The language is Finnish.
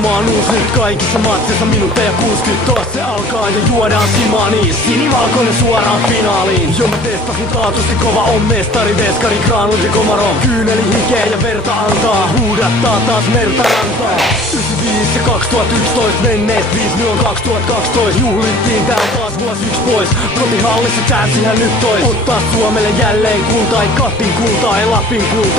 Homma on uusi nyt kaikissa matseissa, minuutteja 60 taas se alkaa ja juodaan simani. Sinivalkoinen suoraan finaaliin. Jo mä testasin taatusti, kova on mestari, veskari, Granlund ja Komaro. Kyyneli hikeä ja verta antaa, huudattaa taas merta rantaa. 95 ja 2011 menneistä 5, nyt on 2012. Juhlittiin täällä taas vuosi yksi pois. Kotihallissa chanssihän nyt tois. Ottaa Suomelle jälleen kultaa, ei Katin kultaa, ei Lapin kultaa.